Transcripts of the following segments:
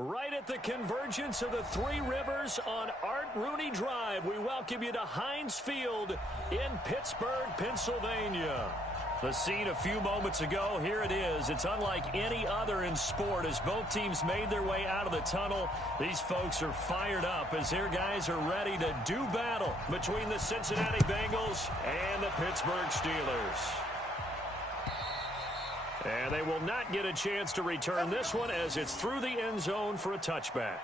Right at the convergence of the Three Rivers on Art Rooney Drive, we welcome you to Heinz Field in Pittsburgh, Pennsylvania. The scene a few moments ago, here it is. It's unlike any other in sport as both teams made their way out of the tunnel. These folks are fired up as their guys are ready to do battle between the Cincinnati Bengals and the Pittsburgh Steelers. And they will not get a chance to return this one as it's through the end zone for a touchback.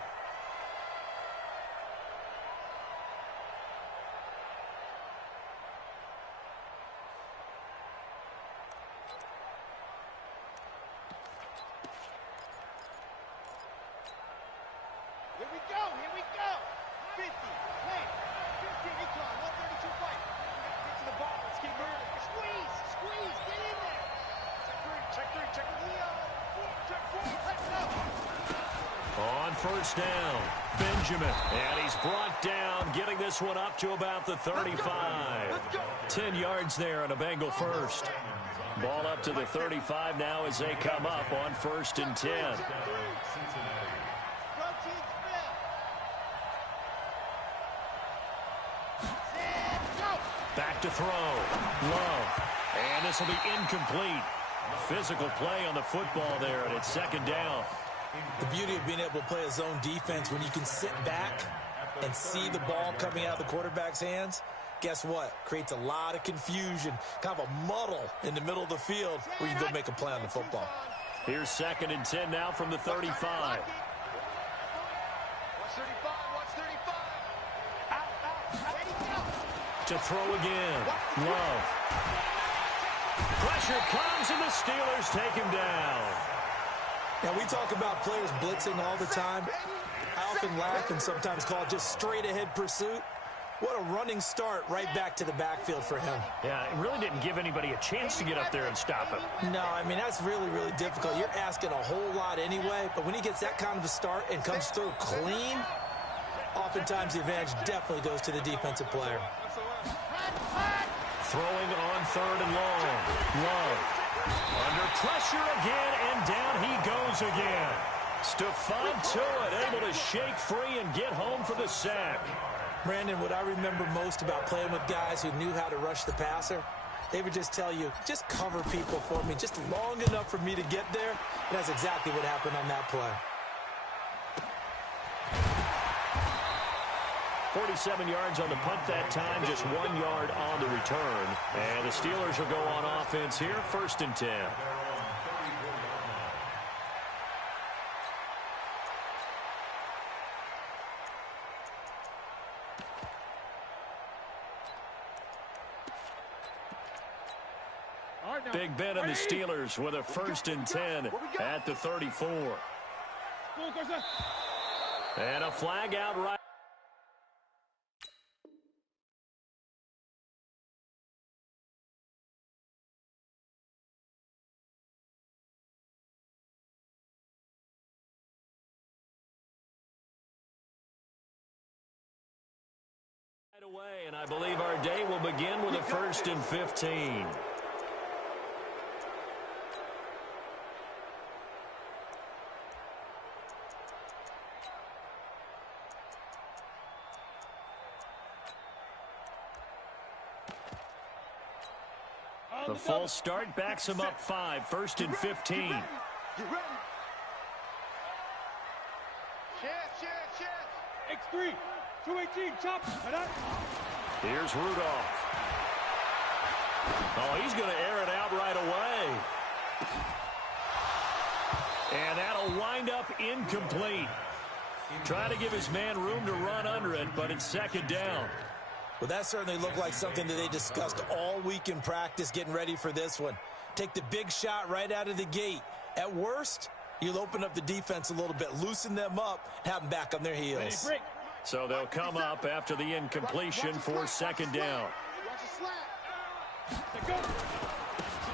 Here we go, 50, play, 50, recon, 132 fight. Get to the ball, let's keep moving. Squeeze, get in there. Check three, check four, let's go. On first down, Benjamin, and he's brought down, getting this one up to about the 35. 10 yards there on a Bengal first. Ball up to the 35 now as they come up on 1st and 10. Back to throw. Love. And this will be incomplete. Physical play on the football there, and it's 2nd down. The beauty of being able to play a zone defense when you can sit back and see the ball coming out of the quarterback's hands, guess what? Creates a lot of confusion, kind of a muddle in the middle of the field where you go make a play on the football. Here's 2nd and 10 now from the 35. Watch 35, watch 35. Out, ready, go. To throw again. Love. Pressure comes, and the Steelers take him down. Now, we talk about players blitzing all the time. I often laugh and sometimes call it just straight-ahead pursuit. What a running start right back to the backfield for him. Yeah, it really didn't give anybody a chance to get up there and stop him. No, I mean, that's really, really difficult. You're asking a whole lot anyway, but when he gets that kind of a start and comes through clean, oftentimes the advantage definitely goes to the defensive player. Throwing on 3rd and long. Love. Under pressure again, and down he goes again. Stephon Tuitt able to shake free and get home for the sack. Brandon, what I remember most about playing with guys who knew how to rush the passer, they would just tell you, just cover people for me, just long enough for me to get there. And that's exactly what happened on that play. 47 yards on the punt that time, just 1 yard on the return. And the Steelers will go on offense here, 1st and 10. Big Ben and the Steelers with a 1st and 10 at the 34. And a flag out right. Away, and I believe our day will begin with a 1st and 15. The false start backs him up 5, 1st and 15. Get ready. Chance. X3, 218, chop. Here's Rudolph. Oh, he's going to air it out right away. And that'll wind up incomplete. Trying to give his man room to run under it, but it's 2nd down. Well, that certainly looked like something that they discussed all week in practice getting ready for this one. Take the big shot right out of the gate. At worst, you'll open up the defense a little bit, loosen them up, have them back on their heels. So they'll come up after the incompletion for 2nd down.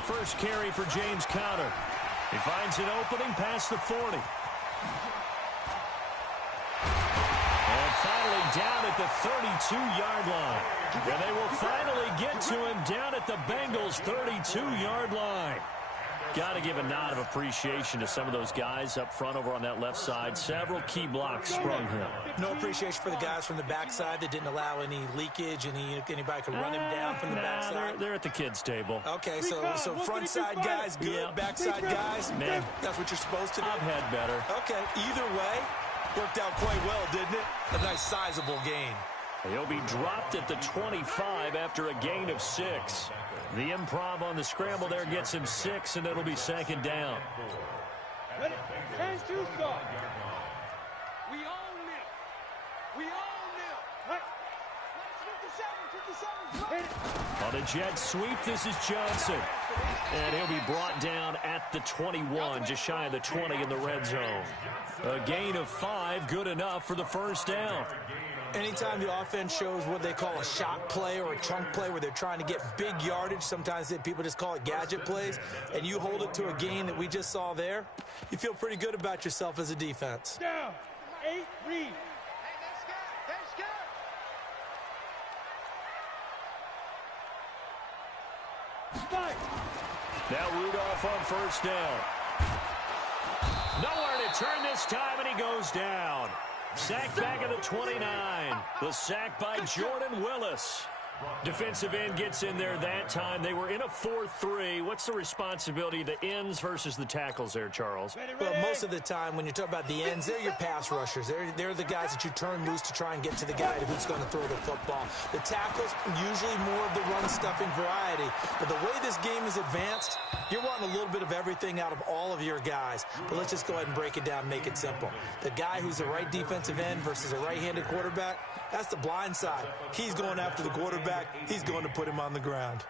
First carry for James Conner. He finds an opening past the 40. And finally down at the 32-yard line. And they will finally get to him down at the Bengals' 32-yard line. Got to give a nod of appreciation to some of those guys up front over on that left side. Several key blocks sprung him. No appreciation for the guys from the backside that didn't allow any leakage, anybody could run him down from the backside. They're at the kids' table. Okay, so front side guys good, Yep. backside guys, Man, that's what you're supposed to do. I've had better. Okay, either way, worked out quite well, didn't it? A nice sizable gain. He'll be dropped at the 25 after a gain of 6. The improv on the scramble there gets him 6, and it'll be second down. Ready? Hands to start. We own them. We own them. Right. 57. On a jet sweep, this is Johnson. And he'll be brought down at the 21, just shy of the 20 in the red zone. A gain of 5, good enough for the first down. Anytime the offense shows what they call a shot play or a chunk play where they're trying to get big yardage, sometimes people just call it gadget plays, and you hold it to a gain that we just saw there, you feel pretty good about yourself as a defense. Down. 8, read. Hey, that's good. That's good. Fight. Now Rudolph on first down. Nowhere to turn this time, and he goes down. Sacked back at the 29. The sack by Jordan Willis. Defensive end gets in there that time. They were in a 4-3. What's the responsibility of the ends versus the tackles there, Charles? Well, most of the time when you talk about the ends, they're your pass rushers. They're the guys that you turn loose to try and get to the guy who's going to throw the football. The tackles, usually more of the run-stuffing variety. But the way this game is advanced, you're wanting a little bit of everything out of all of your guys. But let's just go ahead and break it down and make it simple. The guy who's the right defensive end versus a right-handed quarterback, that's the blind side. He's going after the quarterback. He's going to put him on the ground.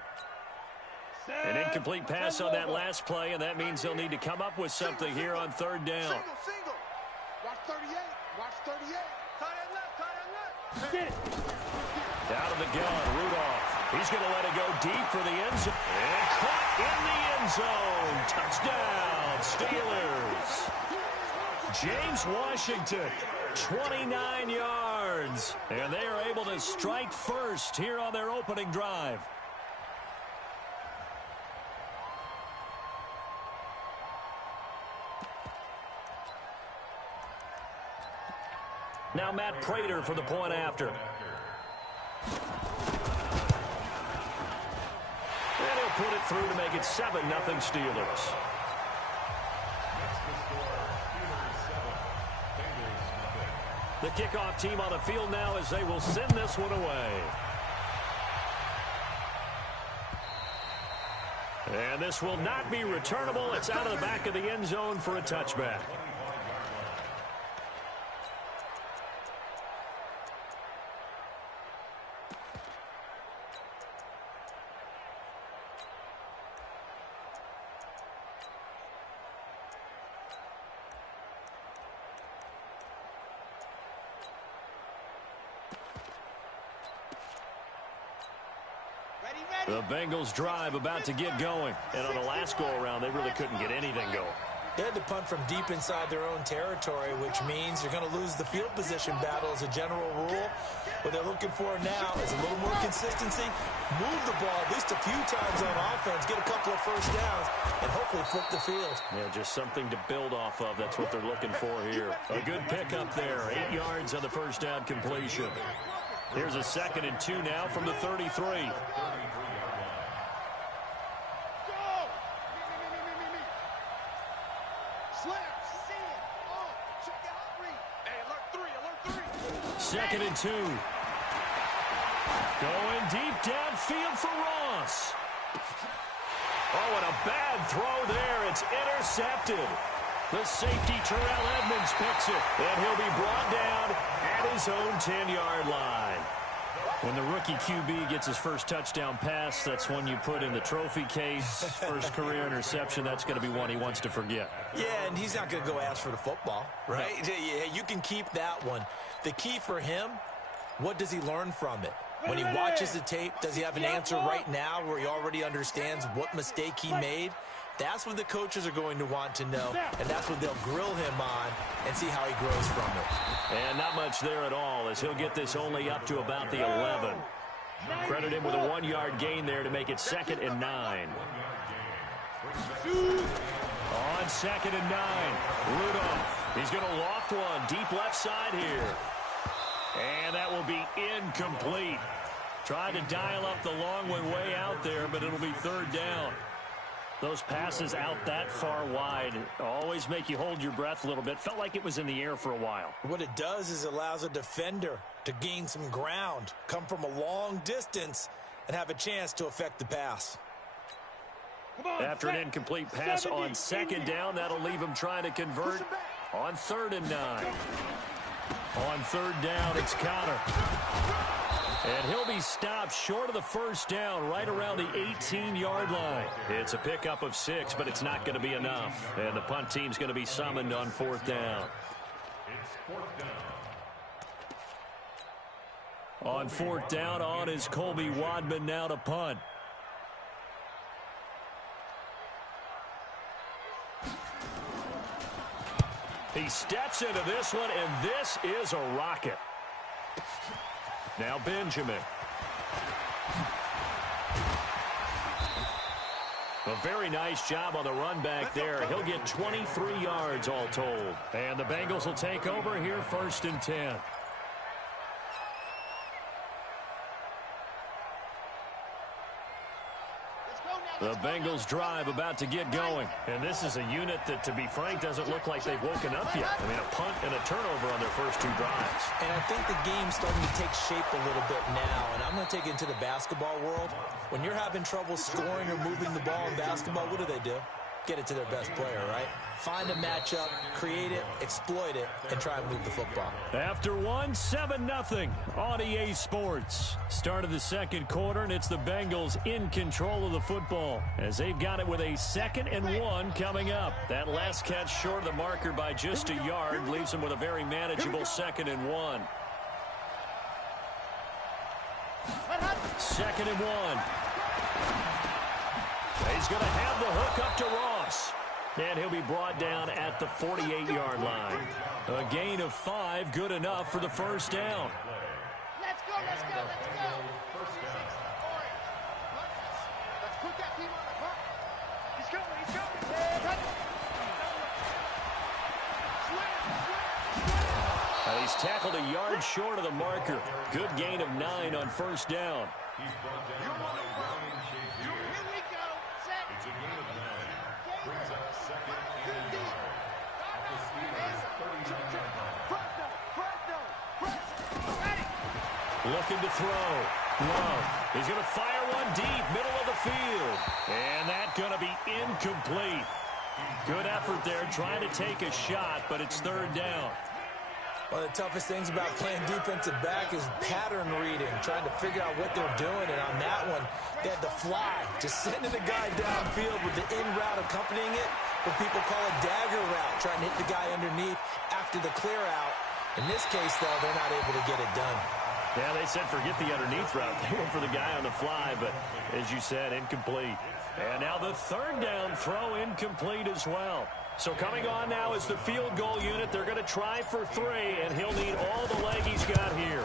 An incomplete pass on that last play, and that means they'll need to come up with something here on third down. Single. Watch 38. Watch 38. Tie that left. Tie that left. Get it. Out of the gun, Rudolph. He's going to let it go deep for the end zone. And caught in the end zone. Touchdown, Steelers. James Washington, 29 yards. And they are able to strike first here on their opening drive. Now Matt Prater for the point after. And he'll put it through to make it 7-0 Steelers. The kickoff team on the field now as they will send this one away. And this will not be returnable. It's out of the back of the end zone for a touchback. The Bengals drive about to get going. And on the last go-around, they really couldn't get anything going. They had to punt from deep inside their own territory, which means you're going to lose the field position battle as a general rule. What they're looking for now is a little more consistency, move the ball at least a few times on offense, get a couple of first downs, and hopefully flip the field. Yeah, just something to build off of. That's what they're looking for here. A good pickup there. 8 yards on the first down completion. Here's a 2nd and 2 now from the 33. Second and 2. Going deep downfield for Ross. Oh, and a bad throw there. It's intercepted. The safety, Terrell Edmonds, picks it. And he'll be brought down at his own 10-yard line. When the rookie QB gets his first touchdown pass, that's one you put in the trophy case. First career interception, that's going to be one he wants to forget. Yeah, and he's not going to go ask for the football, right? No. Yeah, you can keep that one. The key for him, what does he learn from it? When he watches the tape, does he have an answer right now where he already understands what mistake he made? That's what the coaches are going to want to know, and that's what they'll grill him on and see how he grows from it. And not much there at all, as he'll get this only up to about the 11. Credit him with a 1-yard gain there to make it 2nd and 9. On 2nd and 9, Rudolph. He's going to loft one deep left side here. And that will be incomplete. Tried to dial up the long one way out there, but it'll be 3rd down. Those passes out that far wide always make you hold your breath a little bit. Felt like it was in the air for a while. What it does is it allows a defender to gain some ground, come from a long distance, and have a chance to affect the pass. After an incomplete pass on 2nd down, that'll leave him trying to convert on 3rd and 9. On 3rd down, it's Connor. And he'll be stopped short of the 1st down, right around the 18-yard line. It's a pickup of 6, but it's not going to be enough. And the punt team's going to be summoned on 4th down. On 4th down, on is Colby Wadman now to punt. He steps into this one, and this is a rocket. Now Benjamin. A very nice job on the run back there. He'll get 23 yards all told. And the Bengals will take over here 1st and 10. The Bengals drive about to get going. And this is a unit that, to be frank, doesn't look like they've woken up yet. I mean, a punt and a turnover on their first 2 drives. And I think the game's starting to take shape a little bit now. And I'm going to take it into the basketball world. When you're having trouble scoring or moving the ball in basketball, what do? Get it to their best player, right? Find a matchup, create it, exploit it, and try and move the football. After 7-0 on EA Sports. Start of the 2nd quarter, and it's the Bengals in control of the football as they've got it with a 2nd and 1 coming up. That last catch short of the marker by just a yard leaves them with a very manageable 2nd and 1. 2nd and 1. He's going to have the hook up to Ross. And he'll be brought down at the 48-yard line. A gain of 5, good enough for the 1st down. Let's go, let's go, let's go. 46, orange. Let's put that team on the clock. He's coming, he's coming. He's tackled a yard short of the marker. Good gain of 9 on 1st down. Looking to throw. Love. He's going to fire one deep, middle of the field. And that's going to be incomplete. Good effort there, trying to take a shot, but it's 3rd down. One of the toughest things about playing defensive back is pattern reading, trying to figure out what they're doing. And on that one, they had to fly, just sending the guy downfield with the in route accompanying it, what people call a dagger route, trying to hit the guy underneath after the clear out. In this case, though, they're not able to get it done. Yeah, they said forget the underneath route. They went for the guy on the fly, but as you said, incomplete. And now the 3rd down throw incomplete as well. So coming on now is the field goal unit. They're going to try for 3, and he'll need all the leg he's got here.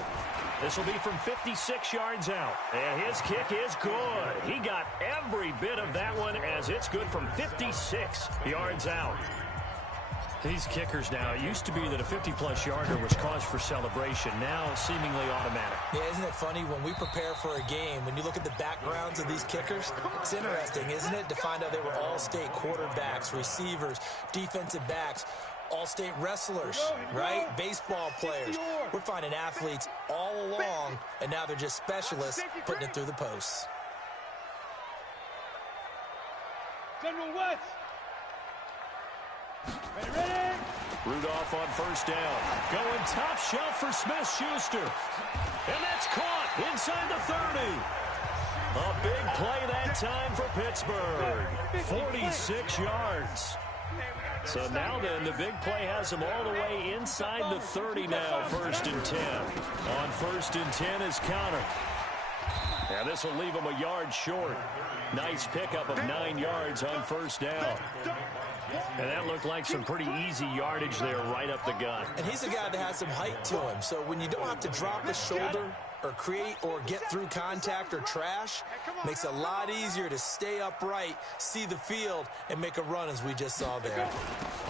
This will be from 56 yards out. And his kick is good. He got every bit of that one as it's good from 56 yards out. These kickers now, it used to be that a 50-plus yarder was cause for celebration. Now seemingly automatic. Yeah, isn't it funny when we prepare for a game, when you look at the backgrounds of these kickers, it's interesting, isn't it, to find out they were all-state quarterbacks, receivers, defensive backs, all-state wrestlers, right? Baseball players. We're finding athletes all along, and now they're just specialists putting it through the posts. General West. Ready? Rudolph on 1st down. Going top shelf for Smith-Schuster. And that's caught inside the 30. A big play that time for Pittsburgh. 46 yards. So now then, the big play has them all the way inside the 30 now, 1st and 10. On 1st and 10 is Connor. And this will leave him a yard short. Nice pickup of 9 yards on 1st down. And that looked like some pretty easy yardage there right up the gut. And he's a guy that has some height to him. So when you don't have to drop his shoulder or create or get through contact or trash, makes it a lot easier to stay upright, see the field, and make a run as we just saw there.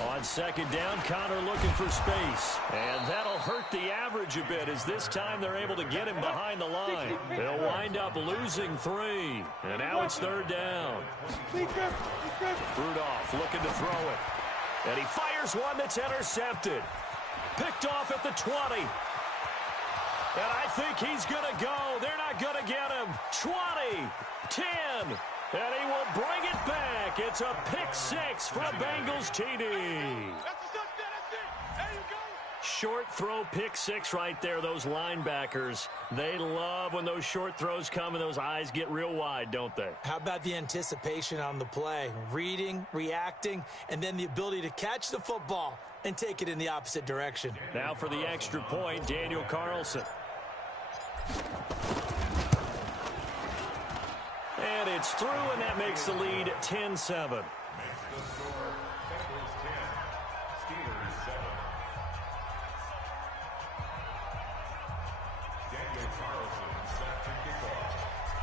On second down, Connor looking for space. And that'll hurt the average a bit as this time they're able to get him behind the line. They'll wind up losing 3. And now it's third down. Rudolph looking to throw it. And he fires one that's intercepted. Picked off at the 20. And I think he's going to go. They're not going to get him. 20, 10, and he will bring it back. It's a pick 6 for a Bengals TD. Short throw, pick 6 right there. Those linebackers, they love when those short throws come and those eyes get real wide, don't they? How about the anticipation on the play? Reading, reacting, and then the ability to catch the football and take it in the opposite direction. Now for the extra point, Daniel Carlson. And it's through, and that makes the lead 10-7.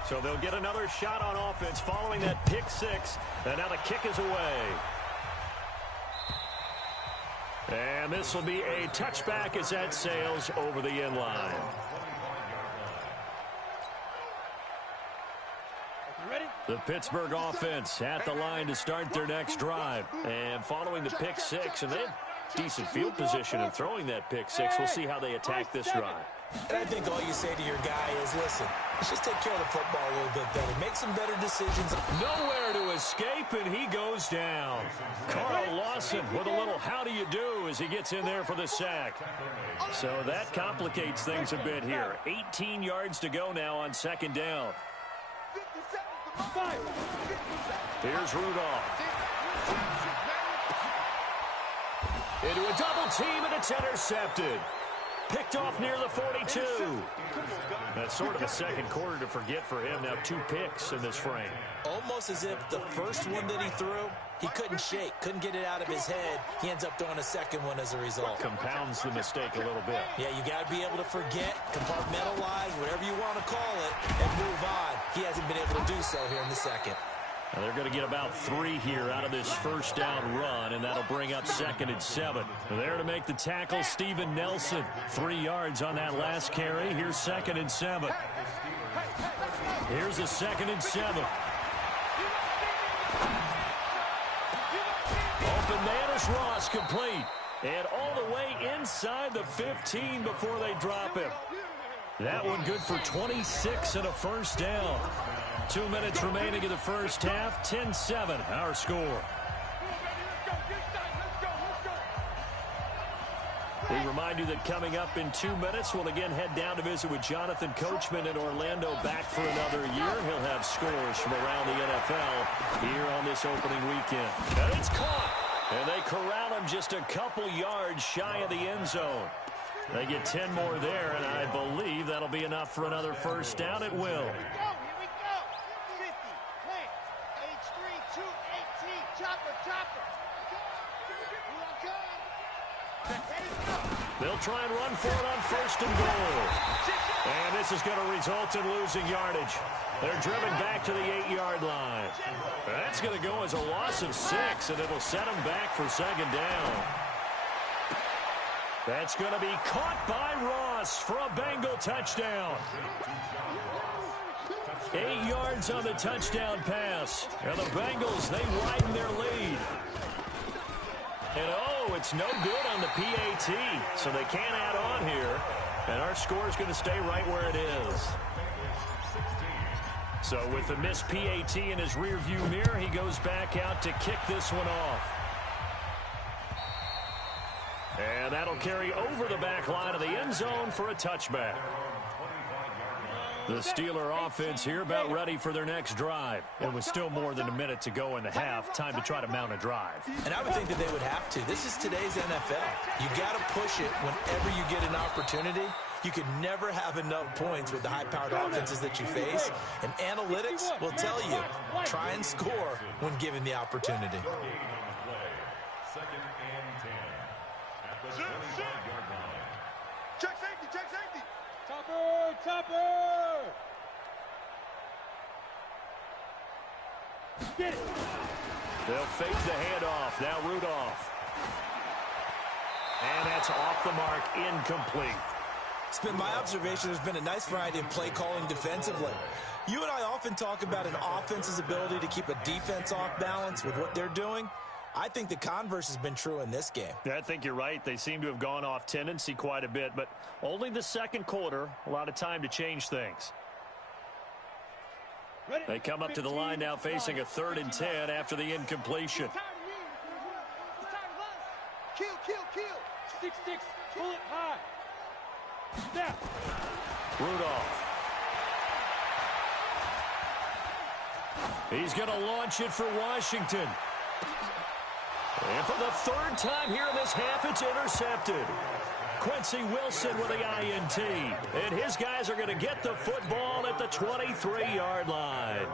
So they'll get another shot on offense following that pick 6, and now the kick is away. And this will be a touchback as that sails over the end line. The Pittsburgh offense at the line to start their next drive. And following the pick 6, and they had decent field position in throwing that pick 6. We'll see how they attack this drive. And I think all you say to your guy is, listen, let's just take care of the football a little bit better. Make some better decisions. Nowhere to escape, and he goes down. Carl Lawson with a little how do you do as he gets in there for the sack. So that complicates things a bit here. 18 yards to go now on second down. Here's Rudolph. Into a double team, and it's intercepted. Picked off near the 42. That's sort of a second quarter to forget for him. Now 2 picks in this frame. Almost as if the first one that he threw, he couldn't shake, couldn't get it out of his head. He ends up throwing a second one as a result. Compounds the mistake a little bit. Yeah, you got to be able to forget, compartmentalize, whatever you want to call it, and move on. He hasn't been able to do so here in the second. Now they're going to get about 3 here out of this first down run, and that'll bring up 2nd and 7. There to make the tackle, Steven Nelson. 3 yards on that last carry. Here's 2nd and 7. Here's the 2nd and 7. Open man is Ross, complete. And all the way inside the 15 before they drop him. That one good for 26 and a first down. 2 minutes remaining in the first half. 10-7, our score. We remind you that coming up in 2 minutes, we'll again head down to visit with Jonathan Coachman in Orlando, back for another year. He'll have scores from around the NFL here on this opening weekend. And it's caught. And they corral him just a couple yards shy of the end zone. They get 10 more there, and I believe that'll be enough for another first down. It will. They'll try and run for it on 1st and goal. And this is going to result in losing yardage. They're driven back to the 8-yard line. That's going to go as a loss of 6, and it'll set them back for 2nd down. That's going to be caught by Ross for a Bengal touchdown. 8 yards on the touchdown pass. And the Bengals, they widen their lead. And oh, it's no good on the PAT, so they can't add on here. And our score is going to stay right where it is. So with the missed PAT in his rearview mirror, he goes back out to kick this one off. And that'll carry over the back line of the end zone for a touchback. The Steeler offense here about ready for their next drive. And with still more than a minute to go in the half, time to try to mount a drive. And I would think that they would have to. This is today's NFL. You got to push it whenever you get an opportunity. You can never have enough points with the high-powered offenses that you face. And analytics will tell you, try and score when given the opportunity. Second and 10. At the 25-yard line. Check safety, check safety. Topper! Topper! Get it! They'll fake the handoff. Now Rudolph. And that's off the mark, incomplete. It's been my observation there's been a nice variety of play calling defensively. You and I often talk about an offense's ability to keep a defense off balance with what they're doing. I think the converse has been true in this game. Yeah, I think you're right. They seem to have gone off tendency quite a bit, but only the second quarter, a lot of time to change things. They come up to the line now facing a 3rd and 10 after the incompletion. Kill, kill, kill. 6-6, pull it high. Snap. Rudolph. He's going to launch it for Washington. And for the 3rd time here in this half, it's intercepted. Quincy Wilson with the INT. And his guys are going to get the football at the 23-yard line.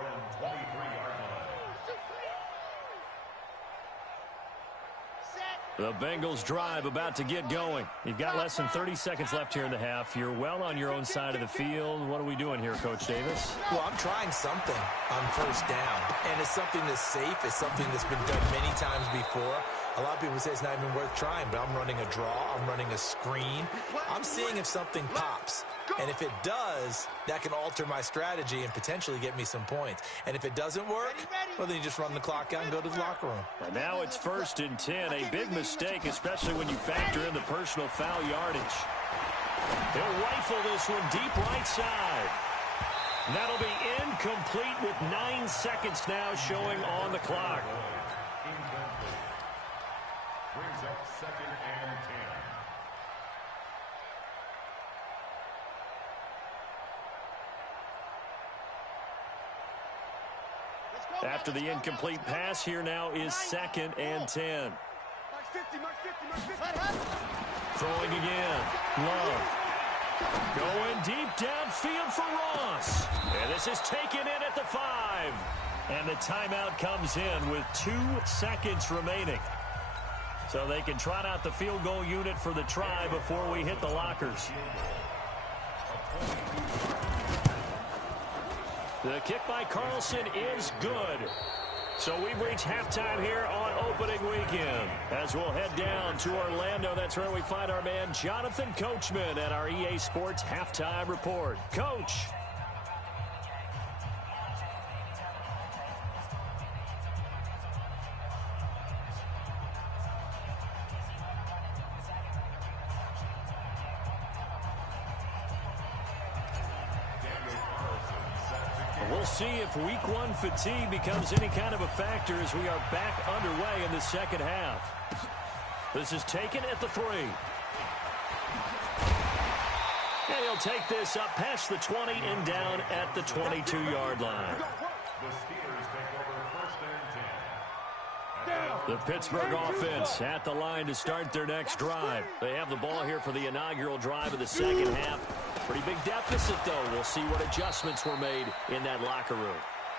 The Bengals drive about to get going. You've got less than 30 seconds left here in the half. You're well on your own side of the field. What are we doing here, Coach Davis? Well, I'm trying something on 1st down. And it's something that's safe. It's something that's been done many times before. A lot of people say it's not even worth trying, but I'm running a draw. I'm running a screen. I'm seeing if something pops. And if it does, that can alter my strategy and potentially get me some points. And if it doesn't work, well, then you just run the clock out and go to the locker room. And now it's 1st and 10. A big mistake, especially when you factor in the personal foul yardage. He'll rifle this one deep right side. That'll be incomplete with 9 seconds now showing on the clock. Brings up 2nd and 10. After the incomplete pass, here now is 2nd and 10. Throwing again. Love. Going deep downfield for Ross. And this is taken in at the 5. And the timeout comes in with 2 seconds remaining. So they can trot out the field goal unit for the try before we hit the lockers. The kick by Carlson is good. So we've reached halftime here on opening weekend. As we'll head down to Orlando, that's where we find our man Jonathan Coachman at our EA Sports Halftime Report. Coach. We'll see if week 1 fatigue becomes any kind of a factor as we are back underway in the second half. This is taken at the 3. And he'll take this up past the 20 and down at the 22-yard line. The Steelers take over 1st and 10. The Pittsburgh offense at the line to start their next drive. They have the ball here for the inaugural drive of the second half. Pretty big deficit, though. We'll see what adjustments were made in that locker room.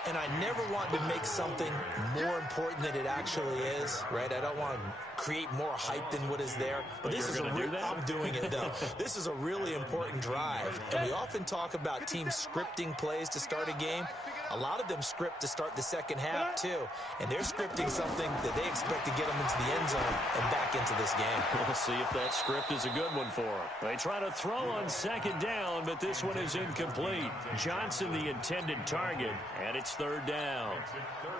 And I never want to make something more important than it actually is, right? I don't want to create more hype than what is there. But this is I'm doing it, though. This is a really important drive. And we often talk about teams scripting plays to start a game. A lot of them script to start the second half, too. And they're scripting something that they expect to get them into the end zone and back into this game. We'll see if that script is a good one for them. They try to throw on 2nd down, but this one is incomplete. Johnson, the intended target, and it's 3rd down.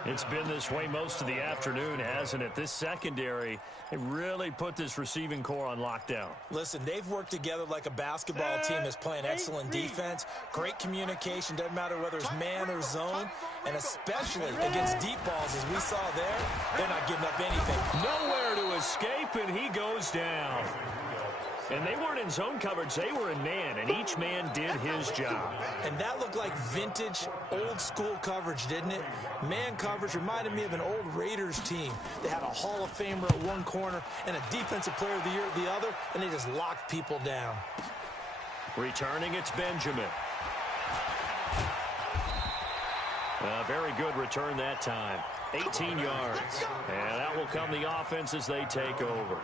It's been this way most of the afternoon, hasn't it? This secondary, they really put this receiving core on lockdown. Listen, they've worked together like a basketball team that's playing excellent defense. Great communication, doesn't matter whether it's man or zone. And especially against deep balls, as we saw there, they're not giving up anything. Nowhere to escape, and he goes down. And they weren't in zone coverage. They were in man, and each man did his job. And that looked like vintage, old-school coverage, didn't it? Man coverage reminded me of an old Raiders team. They had a Hall of Famer at one corner and a Defensive Player of the Year at the other, and they just locked people down. Returning, it's Benjamin. A very good return that time. 18 yards. And that will come the offense as they take over.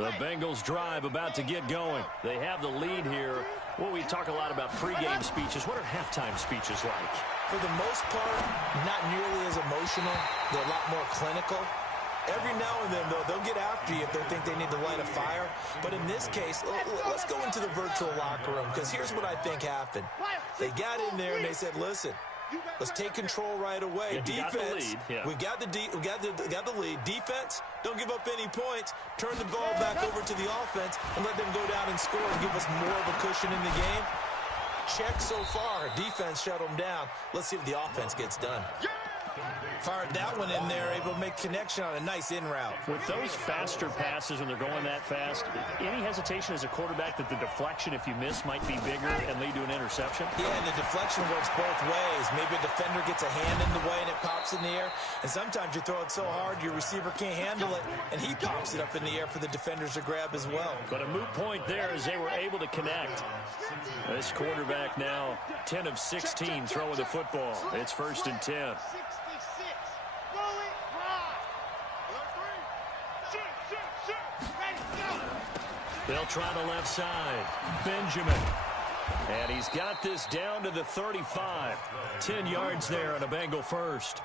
The Bengals drive about to get going. They have the lead here. Well, we talk a lot about pregame speeches. What are halftime speeches like? For the most part, not nearly as emotional. They're a lot more clinical. Every now and then, though, they'll get after you if they think they need to light a fire. But in this case, let's go into the virtual locker room, because here's what I think happened. They got in there and they said, listen, let's take control right away. Defense, we got the lead. Defense, don't give up any points. Turn the ball back over to the offense and let them go down and score and give us more of a cushion in the game. Check so far. Defense shut them down. Let's see if the offense gets done. Fired that one in there, able to make connection on a nice in route. With those faster passes when they're going that fast, any hesitation as a quarterback that the deflection, if you miss, might be bigger and lead to an interception? Yeah, and the deflection works both ways. Maybe a defender gets a hand in the way and it pops in the air. And sometimes you throw it so hard your receiver can't handle it, and he pops it up in the air for the defenders to grab as well. But a moot point there as they were able to connect. This quarterback now 10 of 16 throwing the football. It's 1st and 10. They'll try the left side. Benjamin. And he's got this down to the 35. 10 yards there on a Bengal first.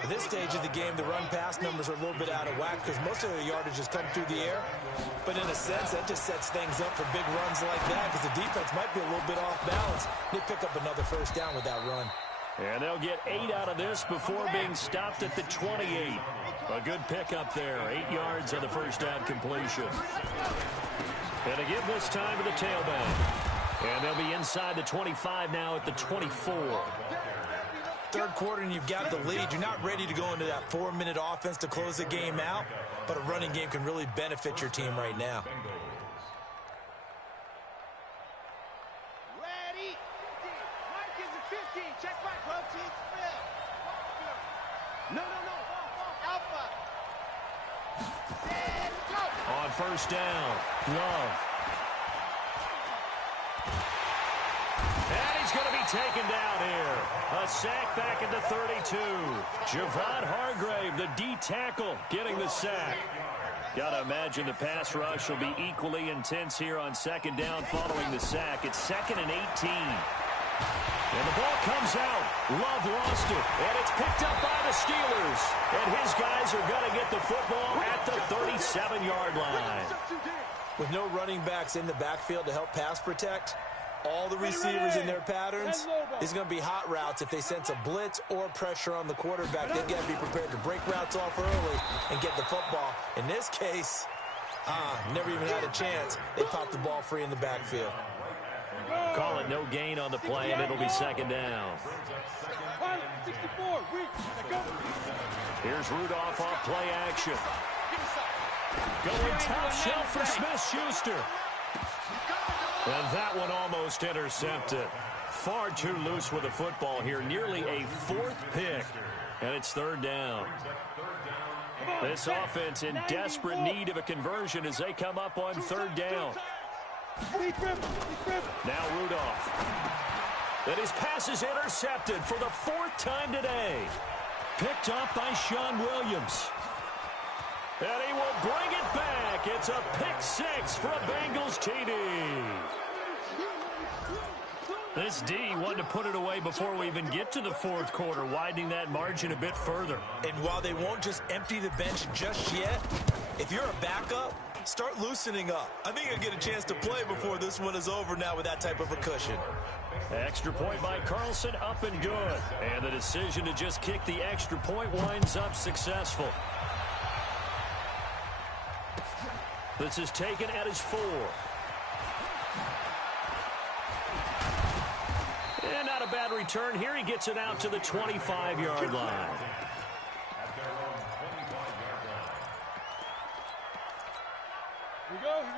At this stage of the game, the run-pass numbers are a little bit out of whack because most of their yardage has come through the air. But in a sense, that just sets things up for big runs like that because the defense might be a little bit off balance. They pick up another first down with that run. And they'll get 8 out of this before being stopped at the 28. A good pickup there. 8 yards on the first down completion. And to give this time to the tailback. And they'll be inside the 25 now at the 24. Third quarter and you've got the lead. You're not ready to go into that 4-minute offense to close the game out, but a running game can really benefit your team right now. Ready? Mike is at 15. Check back, protein spill. No. Alpha. Set, go. On first down, Love. And he's going to be taken down here. A sack back at the 32. Javon Hargrave, the D tackle, getting the sack. Got to imagine the pass rush will be equally intense here on second down following the sack. It's 2nd and 18. And the ball comes out. Love lost it. And it's picked up by the Steelers. And his guys are going to get the football at the 37-yard line. With no running backs in the backfield to help pass protect, all the receivers in their patterns, is going to be hot routes if they sense a blitz or pressure on the quarterback. They've got to be prepared to break routes off early and get the football. In this case, never even had a chance. They popped the ball free in the backfield. Call it no gain on the play, and it'll be second down. Here's Rudolph off play action. Going top shelf for Smith-Schuster. And that one almost intercepted. Far too loose with the football here. Nearly a 4th pick. And it's 3rd down. This offense in desperate need of a conversion as they come up on 3rd down. Now Rudolph. And his pass is intercepted for the 4th time today. Picked up by Sean Williams. And he will bring it back. It's a pick 6 for a Bengals TD. This D wanted to put it away before we even get to the 4th quarter, widening that margin a bit further. And while they won't just empty the bench just yet, if you're a backup, start loosening up. I think you'll get a chance to play before this one is over now with that type of a cushion. Extra point by Carlson, up and good. And the decision to just kick the extra point winds up successful. This is taken at his 4. And not a bad return. Here he gets it out to the 25-yard line.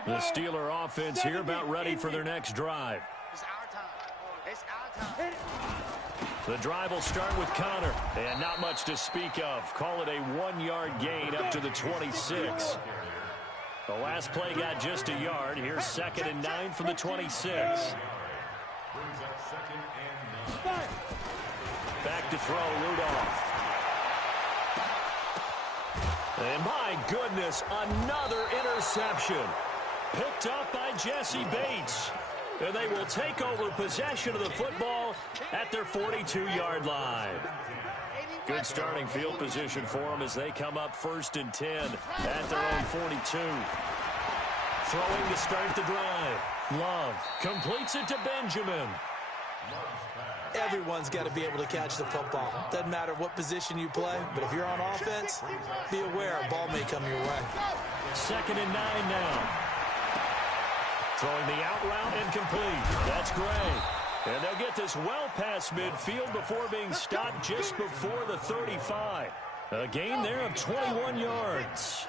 The Steeler offense here about ready for their next drive. It's our time. The drive will start with Connor. And not much to speak of. Call it a 1-yard gain up to the 26. The last play got just a yard. Here's 2nd and 9 from the 26. Back to throw, Rudolph. And my goodness, another interception. Picked up by Jesse Bates. And they will take over possession of the football at their 42-yard line. Good starting field position for them as they come up 1st and 10 at their own 42. Throwing to start the drive. Love completes it to Benjamin. Everyone's got to be able to catch the football. Doesn't matter what position you play, but if you're on offense, be aware a ball may come your way. 2nd and 9 now. Throwing the out route incomplete. That's Gray. And they'll get this well past midfield before being stopped just before the 35. A gain there of 21 yards.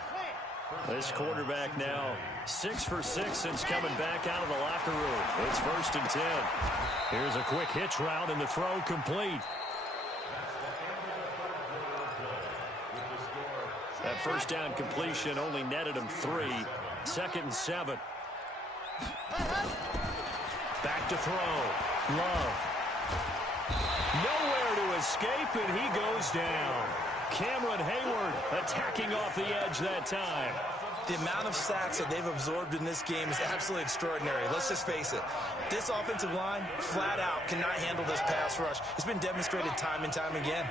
This quarterback now 6 for 6 since coming back out of the locker room. It's 1st and 10. Here's a quick hitch route and the throw complete. That first down completion only netted him 3. 2nd and 7. Back to throw. Love. Nowhere to escape, and he goes down. Cameron Hayward attacking off the edge that time. The amount of sacks that they've absorbed in this game is absolutely extraordinary. Let's just face it. This offensive line, flat out, cannot handle this pass rush. It's been demonstrated time and time again.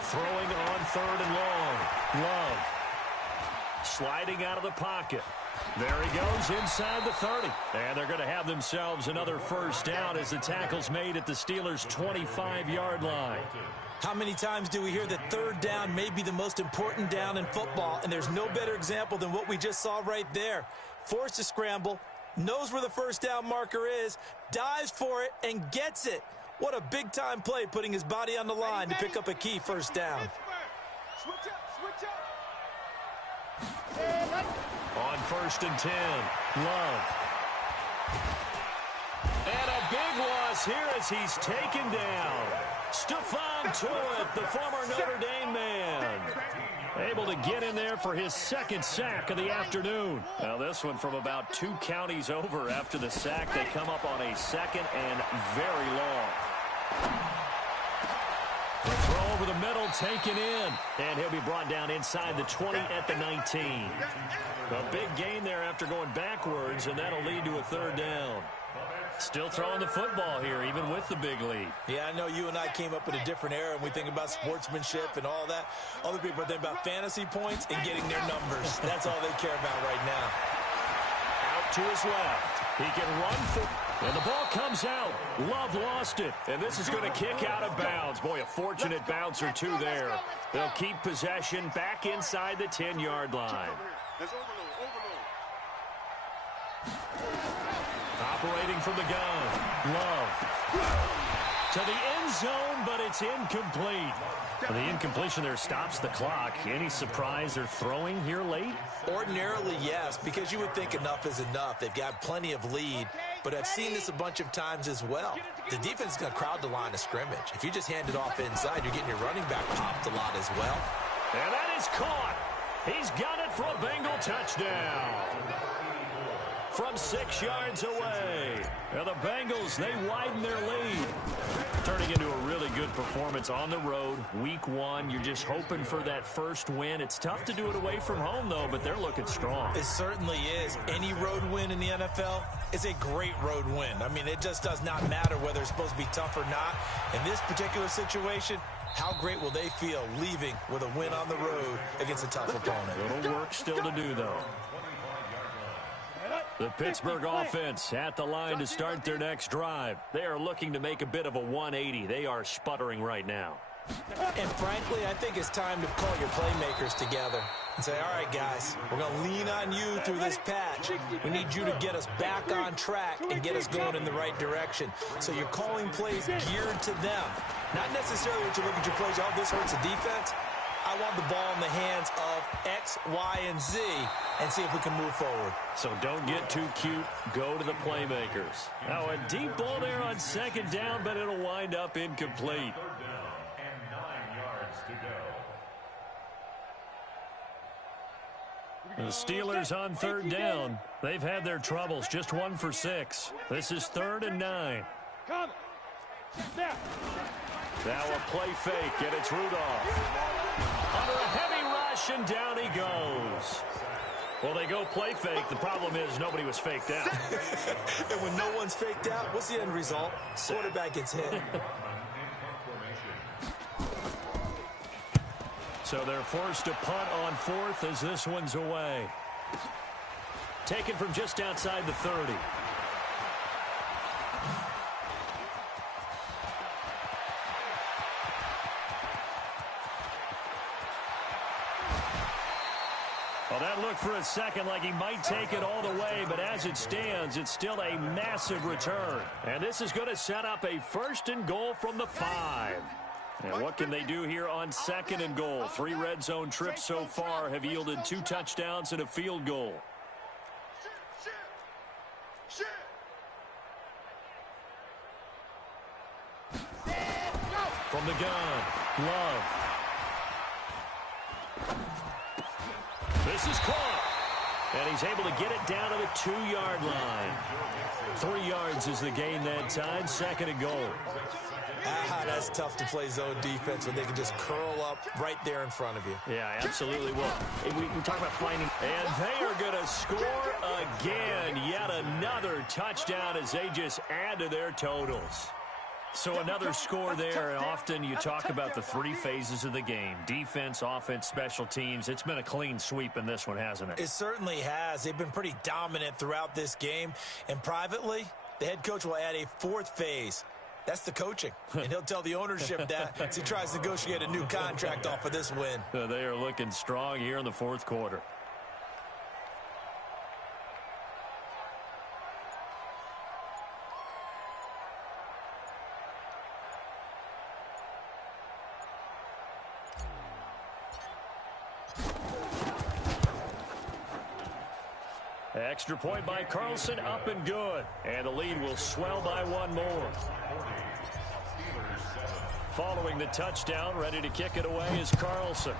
Throwing on 3rd and long. Love. Sliding out of the pocket. There he goes inside the 30. And they're going to have themselves another first down as the tackle's made at the Steelers' 25-yard line. How many times do we hear that 3rd down may be the most important down in football, and there's no better example than what we just saw right there. Forced to scramble, knows where the first down marker is, dives for it, and gets it. What a big-time play, putting his body on the line to pick up a key first down. Switch up. On 1st and 10, Love. And a big loss here as he's taken down. Stephon Tuitt, the former Notre Dame man, able to get in there for his 2nd sack of the afternoon. Now this one from about 2 counties over after the sack. They come up on a 2nd and very long. The throw over the middle, taken in. And he'll be brought down inside the 20 at the 19. A big gain there after going backwards, and that'll lead to a 3rd down. Still throwing the football here, even with the big lead. Yeah, I know you and I came up in a different era, and we think about sportsmanship and all that. Other people are thinking about fantasy points and getting their numbers. That's all they care about right now. Out to his left. He can run for... And the ball comes out. Love lost it. And this is going to kick out of bounds. Boy, a fortunate bounce or two there. They'll keep possession back inside the 10-yard line. Let's overload. Operating from the gun. Love. To the end zone, but it's incomplete. The incompletion there stops the clock. Any surprise they're throwing here late? Ordinarily, yes, because you would think enough is enough. They've got plenty of lead, but I've seen this a bunch of times as well. The defense is going to crowd the line of scrimmage. If you just hand it off inside, you're getting your running back popped a lot as well. And that is caught. He's got it for a Bengal touchdown. From 6 yards away. Now the Bengals, they widen their lead. Turning into a really good performance on the road. Week 1, you're just hoping for that first win. It's tough to do it away from home, though, but they're looking strong. It certainly is. Any road win in the NFL is a great road win. I mean, it just does not matter whether it's supposed to be tough or not. In this particular situation, how great will they feel leaving with a win on the road against a tough opponent? A little work still to do, though. The Pittsburgh offense at the line to start their next drive. They are looking to make a bit of a 180. They are sputtering right now. And frankly, I think it's time to call your playmakers together and say, all right, guys, we're going to lean on you through this patch. We need you to get us back on track and get us going in the right direction. So you're calling plays geared to them. Not necessarily what you look at your plays, oh, this hurts the defense. I want the ball in the hands of X, Y, and Z and see if we can move forward. So don't get too cute. Go to the playmakers. Now a deep ball there on 2nd down, but it'll wind up incomplete. 3rd down and 9 yards to go. The Steelers on 3rd down. They've had their troubles. Just 1 for 6. This is 3rd and 9. Now a play fake, and it's Rudolph. Under a heavy rush, and down he goes. Well, they go play fake. The problem is nobody was faked out. And when no one's faked out, what's the end result? Quarterback gets hit. So they're forced to punt on fourth as this one's away. Taken from just outside the 30. Well, that looked for a second like he might take it all the way, but as it stands, it's still a massive return. And this is going to set up a 1st and goal from the 5. And what can they do here on 2nd and goal? 3 red zone trips so far have yielded 2 touchdowns and a field goal. From the gun, Love. This is caught. And he's able to get it down to the 2-yard line. 3 yards is the gain that time. 2nd and goal. That's tough to play zone defense when they can just curl up right there in front of you. Yeah, absolutely will. We talk about finding. And they are going to score again. Yet another touchdown as they just add to their totals. So another score there, and often you talk about the 3 phases of the game. Defense, offense, special teams. It's been a clean sweep in this one, hasn't it? It certainly has. They've been pretty dominant throughout this game. And privately, the head coach will add a 4th phase. That's the coaching. And he'll tell the ownership that as he tries to negotiate a new contract off of this win. They are looking strong here in the 4th quarter. Extra point by Carlson, up and good. And the lead will swell by 1 more. Following the touchdown, ready to kick it away is Carlson.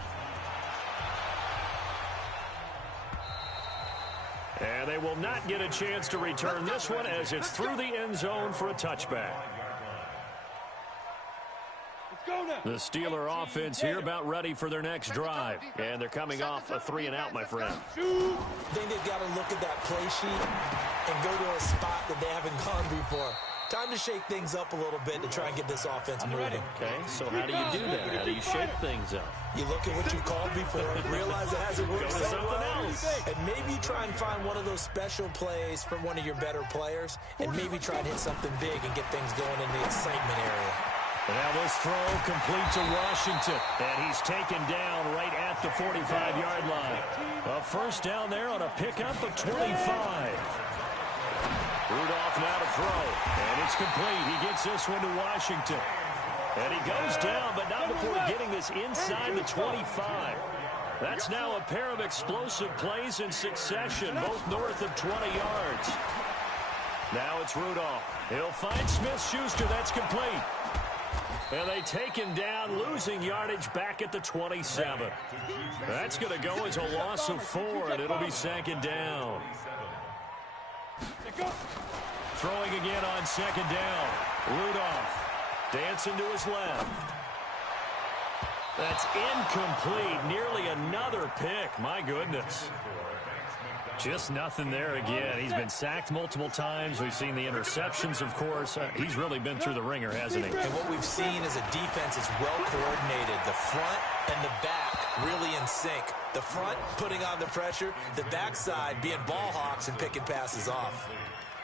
And they will not get a chance to return this one as it's through the end zone for a touchback. The Steeler offense here about ready for their next drive. And they're coming off a 3-and-out, my friend. I think they've got to look at that play sheet and go to a spot that they haven't gone before. Time to shake things up a little bit to try and get this offense moving. Okay, so how do you do that? How do you shake things up? You look at what you've called before, realize it hasn't worked so well, and maybe try and find one of those special plays from one of your better players, and maybe try and hit something big and get things going in the excitement area. Now this throw complete to Washington, and he's taken down right at the 45-yard line. A 1st down there on a pickup of 25. Rudolph now to throw, and it's complete. He gets this one to Washington. And he goes down, but not before getting this inside the 25. That's now a pair of explosive plays in succession, both north of 20 yards. Now it's Rudolph. He'll find Smith-Schuster. That's complete. And they take him down, losing yardage back at the 27. That's going to go as a loss of 4, and it'll be 2nd down. Throwing again on 2nd down. Rudolph dancing to his left. That's incomplete. Nearly another pick. My goodness. Just nothing there again. He's been sacked multiple times. We've seen the interceptions, of course. He's really been through the ringer, hasn't he? And what we've seen is a defense is well coordinated. The front and the back really in sync. The front putting on the pressure. The backside being ball hawks and picking passes off.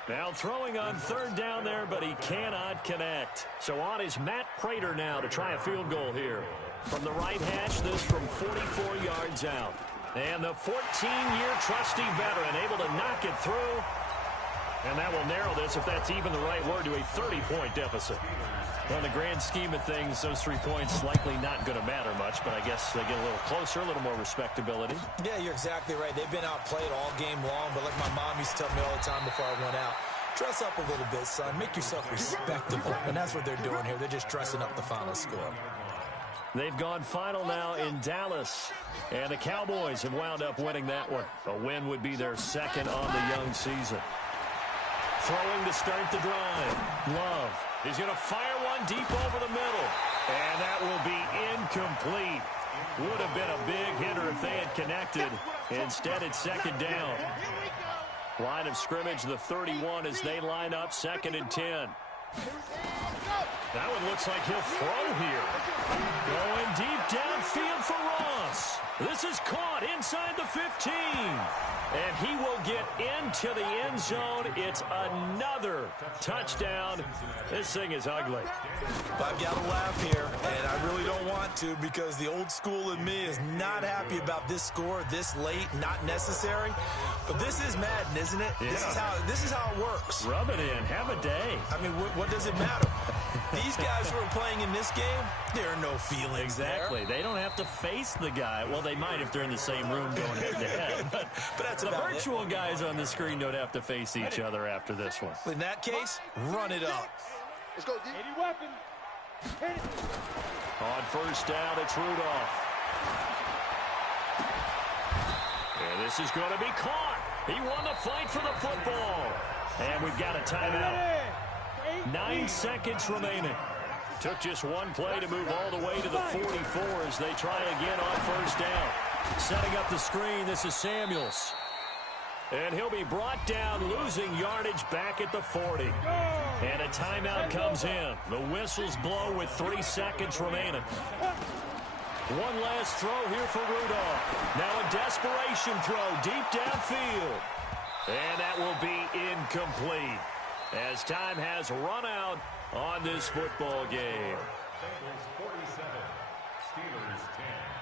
Now throwing on 3rd down there, but he cannot connect. So on is Matt Prater now to try a field goal here. From the right hash, this from 44 yards out. And the 14-year trusty veteran able to knock it through. And that will narrow this, if that's even the right word, to a 30-point deficit. Well, in the grand scheme of things, those 3 points likely not going to matter much, but I guess they get a little closer, a little more respectability. Yeah, you're exactly right. They've been outplayed all game long, but like my mom used to tell me all the time before I went out, dress up a little bit, son. Make yourself respectable. And that's what they're doing here. They're just dressing up the final score. They've gone final now in Dallas, and the Cowboys have wound up winning that one. A win would be their 2nd on the young season. Throwing to start the drive. Love is going to fire one one deep over the middle. And that will be incomplete. Would have been a big hitter if they had connected. Instead, it's second down. Line of scrimmage, the 31 as they line up, 2nd and 10. That one looks like he'll throw here. Going deep downfield for Ross. This is caught inside the 15. And he will get into the end zone. It's another touchdown. This thing is ugly. I've got to laugh here, and I really don't want to because the old school in me is not happy about this score this late, not necessary. But this is Madden, isn't it? Yeah. This is how it works. Rub it in. Have a day. I mean, what does it matter? These guys who are playing in this game, there are no feelings Exactly. there. They don't have to face the guy. Well, they might if they're in the same room going head-to-head. But that's the about virtual guys on the screen don't have to face each other after this one. In that case, run it up. Let's go, D. 80 weapon. Hit it. On first down, it's Rudolph. And this is going to be caught. He won the fight for the football. And we've got a timeout. 9 seconds remaining. Took just one play to move all the way to the 44 as they try again on first down. Setting up the screen, this is Samuels. And he'll be brought down, losing yardage back at the 40. And a timeout comes in. The whistles blow with 3 seconds remaining. One last throw here for Rudolph. Now a desperation throw deep downfield. And that will be incomplete as time has run out on this football game. Bengals 47, Steelers 10.